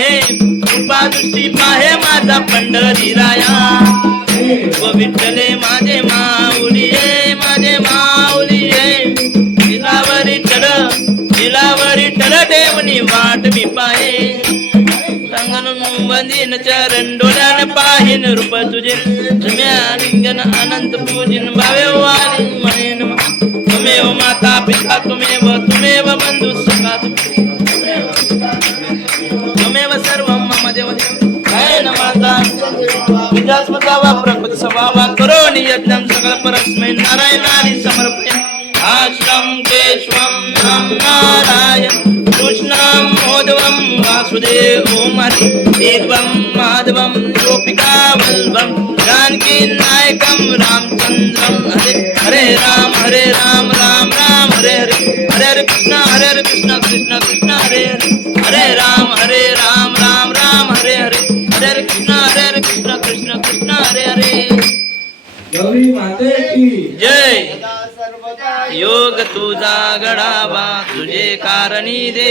पाहे कृपा दृष्टी पाहे माझा पंढरी राया व विठ्ठले माझे माऊली ये माझे माऊली ये दिलावरी टल देवनी वाट मी पाहे संगन बंदीन चरण डोळ्यान पाहिन रूप तुझे तुम्या लिंगन अनंत पूजिन भावे वाणी म्हणेन तुमेव माता पिता तुमेव बंधु सखा तुमेव सर्व मम देव जय माता विद्यास्मता वा प्रकृति स्वभावा करोनि यज्ञं सकल परस्मै नारायणानि समर्पयामि आश्रम केशवम नम नारायण कृष्णं मोदवं वासुदेवं हरि देवं माधवं गोपिका वल्लभं जानकी नायकं रामचंद्रं हरे हरे राम राम राम हरे हरे हरे हरे कृष्ण कृष्ण कृष्ण हरे हरे हरे राम राम राम हरे हरे हरे हरे कृष्ण कृष्ण कृष्ण हरे हरे गौरी माते की जय योग तुझा गडावा तुझे कारणी दे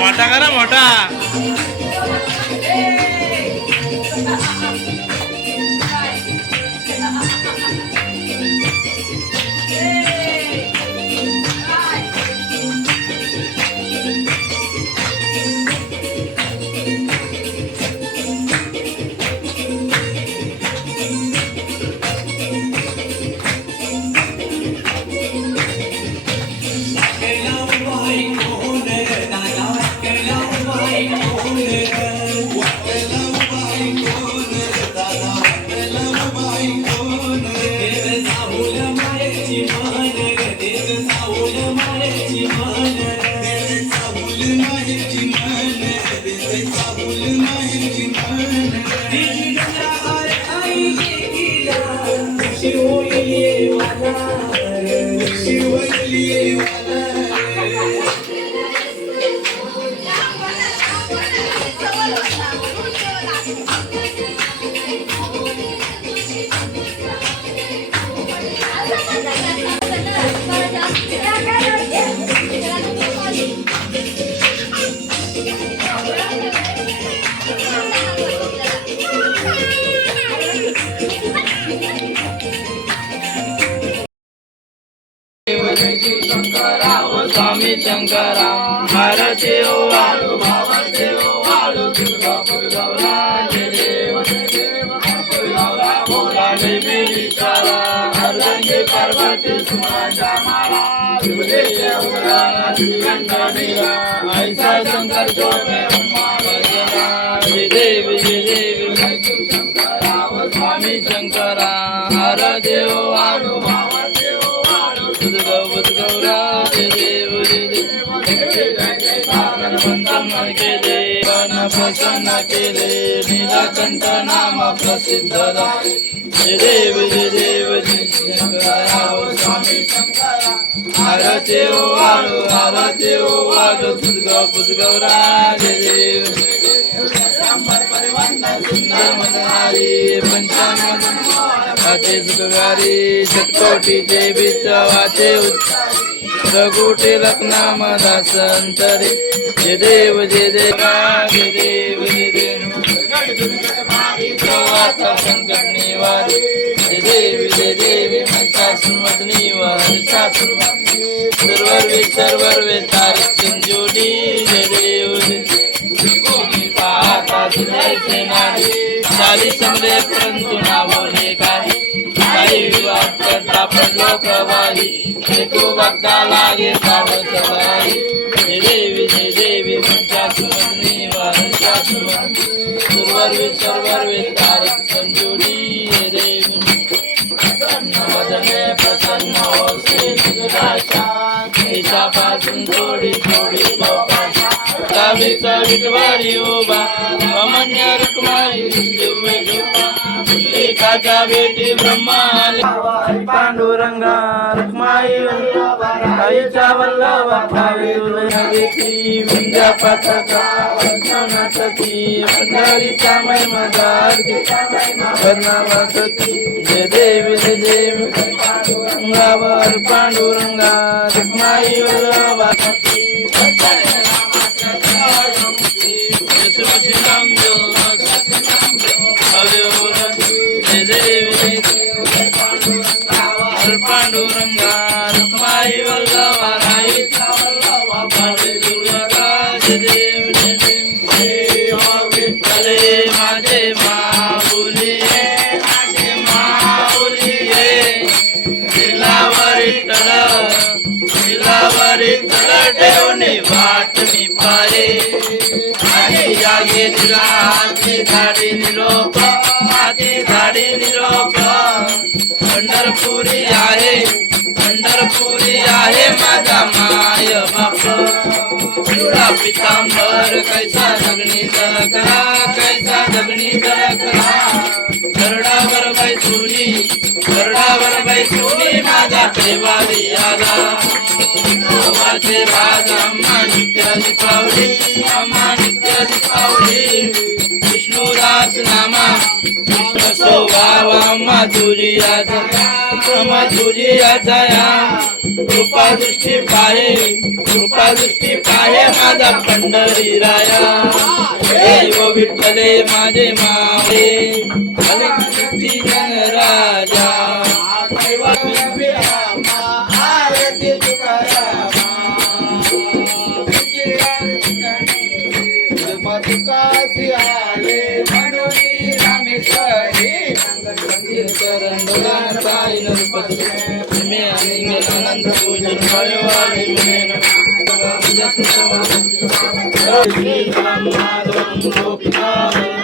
मोठा करा मोठा स्वामी शंकरा भारते ओ वाळू भावते ओ वाळू दुर्गा गौरा जय देव गौरा भोला देवी विचारा अर्धंगी पार्वती सुमाचा माला तुझे उरा श्रीगंगा नीला ऐसा शंकर जो मैं भजना जय देव शंकरा स्वामी शंकरा हर देव वाळू भावते ओ वाळू दुर्गा गौरा प्रसन्न केले नीलकंठ नाम प्रसिद्ध जय देव स्वामी शंकरा आरते ओ वाळू बुद्गौरा जय देव सुंदर मदनारी पंचानंद जुगवारी षटकोटी देवीचा वाचे रघुटे लग्नाम दासंतरे जय देव संकट निवारे जय देव मंचासुमतनी सर्वर्वे तारिक संजोडी जय देव पाहता सुंदर सेनानी चाली समरे परंतु ना बोले काही विवाद करता पडलो प्रवाही तू बघता लागे पावस सवारी जय देवी मंचासुमतनी वारंचासुमत सर्वर्वे तारिक संजोडी जय देव कैसा विठवारी उभा अमन्य रुक्माई दिव्य शोभा पुंडलिकाच्या भेटी ब्रह्माले पांडुरंगा रुक्माई आईच्या वल्लभा भावी भेटी विंध्या पाठाचा वसनाची पंढरीचा महिमा गाठी वर्णावसती जय देवी जय देवी पांडुरंगावर पांडुरंगा रुक्माई वल्लभा पांडुरंगा रुक्माई वल्लभा राई माझे माऊली दिलावरी तळ ठेवणे वाट मी पाये यागे दिलाची झाडी निरोप माझी झाडी निरोप पंढरपुरी आहे माझा माय बाप पिवळा पितांबर कैसा जगणी झळकला गरडावर बाई सोनी माझा प्रेमाली आला वाचे राज अम्मा नित्य दीपावली विष्णुदास नामा कृष्ण स्वभाव अम्मा तुझी आजया कृपा दृष्टी पाहे माझा पंढरी राया देव विठ्ठले माझे मावे जन राजा आनंद पूजन गोपिका